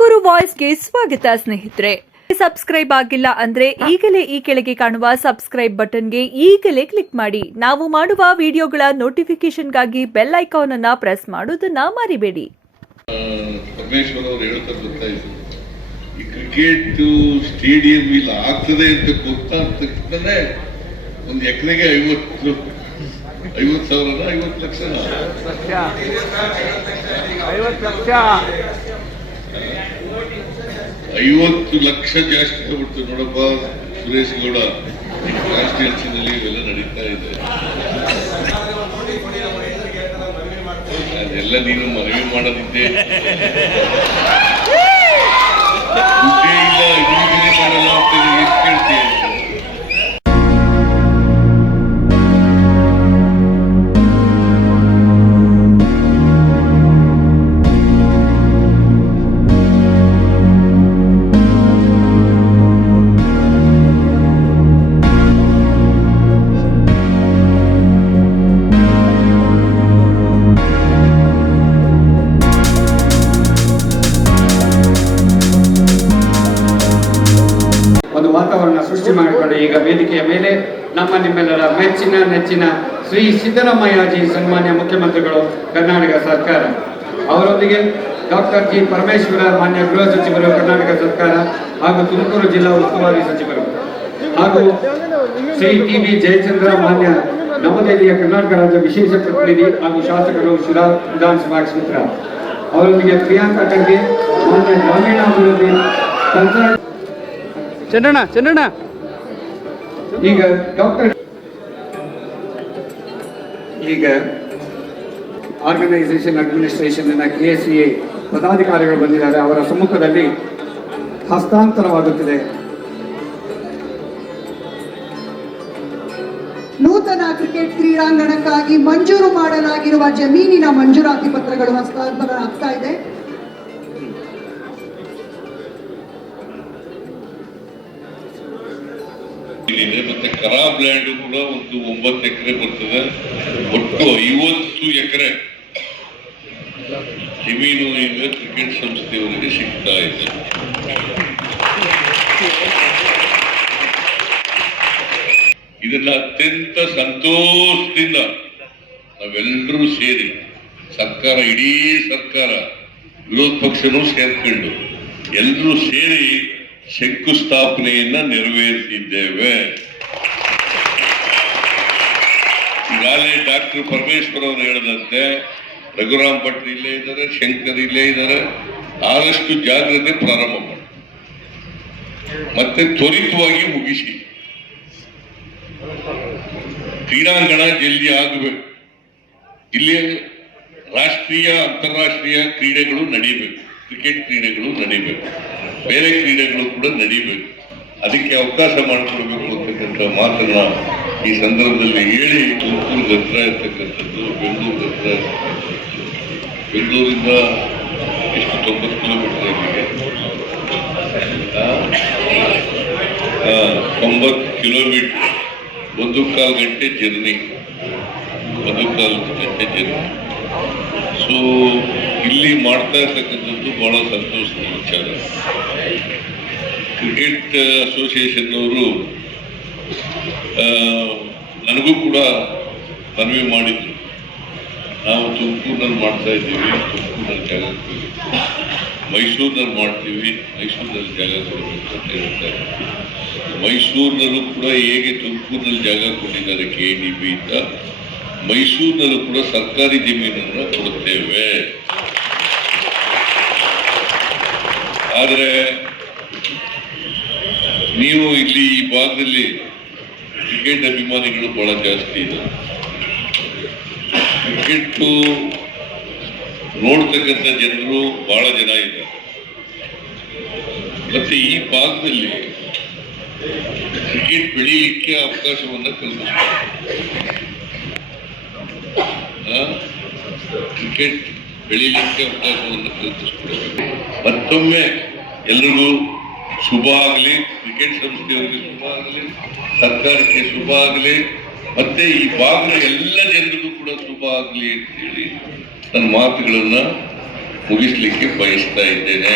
ತುಮಕೂರು ವಾಯ್ಸ್ಗೆ ಸ್ವಾಗತ ಸ್ನೇಹಿತರೆ. ಸಬ್ಸ್ಕ್ರೈಬ್ ಆಗಿಲ್ಲ ಅಂದ್ರೆ ಈಗಲೇ ಈ ಕೆಳಗೆ ಕಾಣುವ ಸಬ್ಸ್ಕ್ರೈಬ್ ಬಟನ್ಗೆ ಈಗಲೇ ಕ್ಲಿಕ್ ಮಾಡಿ. ನಾವು ಮಾಡುವ ವಿಡಿಯೋಗಳ ನೋಟಿಫಿಕೇಶನ್ಗಾಗಿ ಬೆಲ್ ಐಕಾನ್ ಅನ್ನ ಪ್ರೆಸ್ ಮಾಡೋದನ್ನ ಮರಿಬೇಡಿ. ಪರಮೇಶ್ವರ್ ಅವರು ಹೇಳ್ತಾ ಗೊತ್ತಾಯ್ತು ಈ ಕ್ರಿಕೆಟ್ ಸ್ಟೇಡಿಯಂ ಇಲ್ಲಿ ಆಗ್ತದೆ ಅಂತ ಗೊತ್ತಾದ ತಕ್ಷಣನೇ ಒಂದು ಎಕರೆಗೆ ಐವತ್ತು ಐವತ್ತು ಸಾವಿರ ಐವತ್ತು ಲಕ್ಷ. ಐವತ್ತು ಲಕ್ಷ. ಐವತ್ತು ಲಕ್ಷ ಜಾಸ್ತಿ ಆಗ್ಬಿಡ್ತು ನೋಡಪ್ಪ, ಸುರೇಶ್ ಗೌಡ. ಕಾನ್ಸ್ಟಿಟ್ಯೂನ್ಸಿನಲ್ಲಿ ಇವೆಲ್ಲ ನಡೀತಾ ಇದೆ. ಅದೆಲ್ಲ ನೀನು ಮನವಿ ಮಾಡದಿದ್ದೆ. ಇಲ್ಲ ಮಾಡಲ್ಲ ಅಂತ ನೀನು ಈಗ ವೇದಿಕೆಯ ಮೇಲೆ ನಮ್ಮ ನಿಮ್ಮೆಲ್ಲರ ಮೆಚ್ಚಿನ, ನೆಚ್ಚಿನ ಶ್ರೀ ಸಿದ್ದರಾಮಯ್ಯಜಿ ಸನ್ಮಾನ್ಯ ಮುಖ್ಯಮಂತ್ರಿಗಳು, ಕರ್ನಾಟಕ ಸರ್ಕಾರ. ಅವರೊಂದಿಗೆ ಡಾಕ್ಟರ್ ಜಿ ಪರಮೇಶ್ವರ, ಮಾನ್ಯ ಗೃಹ ಸಚಿವರು, ಕರ್ನಾಟಕ ಸರ್ಕಾರ ಹಾಗೂ ತುಮಕೂರು ಜಿಲ್ಲಾ ಉಸ್ತುವಾರಿ ಸಚಿವರು. ಹಾಗೂ ಶ್ರೀ ಟಿ ಬಿ ಜಯಚಂದ್ರ, ಮಾನ್ಯ ನವದೆಹಲಿಯ ಕರ್ನಾಟಕ ರಾಜ್ಯ ವಿಶೇಷ ಪ್ರತಿನಿಧಿ ಹಾಗೂ ಶಾಸಕರು ಶಿರಾ ವಿಧಾನಸಭಾ ಕ್ಷೇತ್ರ ಅವರೊಂದಿಗೆ ಪ್ರಿಯಾಂಕಾ ಖರ್ಗೆ, ಮಾನ್ಯ ಗ್ರಾಮೀಣಾಭಿವೃದ್ಧಿ ಚಂದ್ರಣ್ಣ ಚಂದ್ರಣ್ಣ. ಈಗ ಡಾಕ್ಟರ್ ಈಗ organization administration K C A ಪದಾಧಿಕಾರಿಗಳು ಬಂದಿದ್ದಾರೆ. ಅವರ ಸಮ್ಮುಖದಲ್ಲಿ ಹಸ್ತಾಂತರವಾಗುತ್ತಿದೆ. ನೂತನ ಕ್ರಿಕೆಟ್ ಕ್ರೀಡಾಂಗಣಕ್ಕಾಗಿ ಮಂಜೂರು ಮಾಡಲಾಗಿರುವ ಜಮೀನಿನ ಮಂಜೂರಾತಿ ಪತ್ರಗಳು ಹಸ್ತಾಂತರ ಆಗ್ತಾ ಇದೆ. ಇಲ್ಲಿದೆ ಮತ್ತೆ ಖರಾಬ್ ಲ್ಯಾಂಡ್ ಕೂಡ ಒಂದು ಒಂಬತ್ತು ಎಕರೆ ಬರ್ತದೆ. ಒಟ್ಟು ಐವತ್ತು ಎಕರೆ ಜಮೀನು ಈಗ ಕ್ರಿಕೆಟ್ ಸಂಸ್ಥೆಯವರಿಗೆ ಸಿಗ್ತಾ ಇದೆ. ಇದನ್ನ ಅತ್ಯಂತ ಸಂತೋಷದಿಂದ ನಾವೆಲ್ಲರೂ ಸೇರಿ ಸರ್ಕಾರ, ಇಡೀ ಸರ್ಕಾರ, ವಿರೋಧ ಪಕ್ಷನೂ ಸೇರ್ಕೊಂಡು ಎಲ್ಲರೂ ಸೇರಿ ಶಂಕುಸ್ಥಾಪನೆಯನ್ನ ನೆರವೇರಿಸಿದ್ದೇವೆ. ಈಗಾಗಲೇ ಡಾಕ್ಟರ್ ಪರಮೇಶ್ವರ್ ಅವರು ಹೇಳಿದಂತೆ, ರಘುರಾಮ್ ಭಟ್ ಇಲ್ಲೇ ಇದ್ದಾರೆ, ಶಂಕರ್ ಇಲ್ಲೇ ಇದ್ದಾರೆ, ಆದಷ್ಟು ಜಾಗ್ರತೆ ಪ್ರಾರಂಭ ಮಾಡಿ. ಮತ್ತೆ ತ್ವರಿತವಾಗಿ ಮುಗಿಸಿ. ಕ್ರೀಡಾಂಗಣ ಜಲ್ದಿ ಆಗಬೇಕು. ಇಲ್ಲಿ ರಾಷ್ಟ್ರೀಯ, ಅಂತಾರಾಷ್ಟ್ರೀಯ ಕ್ರೀಡೆಗಳು ನಡೀಬೇಕು. ಕ್ರಿಕೆಟ್ ಕ್ರೀಡೆಗಳು ನಡೀಬೇಕು. ಬೇರೆ ಕ್ರೀಡೆಗಳು ಕೂಡ ನಡೀಬೇಕು. ಅದಕ್ಕೆ ಅವಕಾಶ ಮಾಡಿಕೊಡ್ಬೇಕು ಅಂತಕ್ಕಂಥ ಮಾತನ್ನ ಈ ಸಂದರ್ಭದಲ್ಲಿ ಹೇಳಿ ತುಮಕೂರು ದಸರಾ ಇರ್ತಕ್ಕಂಥದ್ದು, ಬೆಂಗಳೂರು ದಸರಾ ಬೆಂಗಳೂರಿಂದ ಎಷ್ಟು ತೊಂಬತ್ತು ಕಿಲೋಮೀಟರ್ ಇಲ್ಲಿಗೆ ತೊಂಬತ್ತು ಕಿಲೋಮೀಟರ್. ಒಂದು ಕಾಲು ಗಂಟೆ ಜರ್ನಿ. ಸೊ ಇಲ್ಲಿ ಮಾಡ್ತಾ ಇರ್ತಕ್ಕಂಥದ್ದು ಬಹಳ ಸಂತೋಷದ ವಿಚಾರ. ಕ್ರಿಕೆಟ್ ಅಸೋಸಿಯೇಷನ್ ಅವರು ನನಗೂ ಕೂಡ ಮನವಿ ಮಾಡಿದ್ರು. ನಾವು ತುಮಕೂರಿನಲ್ಲಿ ಮಾಡ್ತಾ ಇದ್ದೀವಿ, ತುಮಕೂರಿನಲ್ಲಿ ಮೈಸೂರಿನಲ್ಲಿ ಮಾಡ್ತೀವಿ, ಮೈಸೂರಿನಲ್ಲಿ ಜಾಗ ಕೊಡಬೇಕು ಅಂತ ಹೇಳ್ತಾರೆ ಮೈಸೂರಿನಲ್ಲೂ ಕೂಡ ಹೇಗೆ ತುಮಕೂರಿನಲ್ಲಿ ಜಾಗ ಕೊಟ್ಟಿದ್ದಾರೆ ಕೆ ಡಿ ಬಿ ಇಂದ ಮೈಸೂರಿನಲ್ಲೂ ಕೂಡ ಸರ್ಕಾರಿ ಜಮೀನನ್ನು ಕೊಡುತ್ತೇವೆ. ಆದರೆ, ನೀವು ಇಲ್ಲಿ ಈ ಭಾಗದಲ್ಲಿ ಕ್ರಿಕೆಟ್ ಅಭಿಮಾನಿಗಳು ಬಹಳ ಜಾಸ್ತಿ ಇದೆ. ಕ್ರಿಕೆಟ್ ನೋಡ್ತಕ್ಕಂಥ ಜನರು ಬಹಳ ಜನ ಇದ್ದಾರೆ. ಮತ್ತೆ ಈ ಭಾಗದಲ್ಲಿ ಕ್ರಿಕೆಟ್ ಬೆಳೀಲಿಕ್ಕೆ ಅವಕಾಶವನ್ನ ಆ? ಕ್ರಿಕೆಟ್ ಬೆಳೀಲಿಕ್ಕೆ ಅವಕಾಶವನ್ನು ಕಲ್ಪಿಸ್ಕೊಡ್ಬೇಕು ಮತ್ತೊಮ್ಮೆ ಎಲ್ರಿಗೂ ಶುಭ ಆಗಲಿ ಕ್ರಿಕೆಟ್ ಸಂಸ್ಥೆಯವರಿಗೆ ಶುಭ ಆಗಲಿ, ಸರ್ಕಾರಕ್ಕೆ ಶುಭ ಆಗಲಿ, ಮತ್ತೆ ಈ ಭಾಗದ ಎಲ್ಲ ಜನರಿಗೂ ಕೂಡ ಶುಭ ಆಗಲಿ ಅಂತ ಹೇಳಿ ನನ್ನ ಮಾತುಗಳನ್ನು ಮುಗಿಸ್ಲಿಕ್ಕೆ ಬಯಸ್ತಾ ಇದ್ದೇನೆ.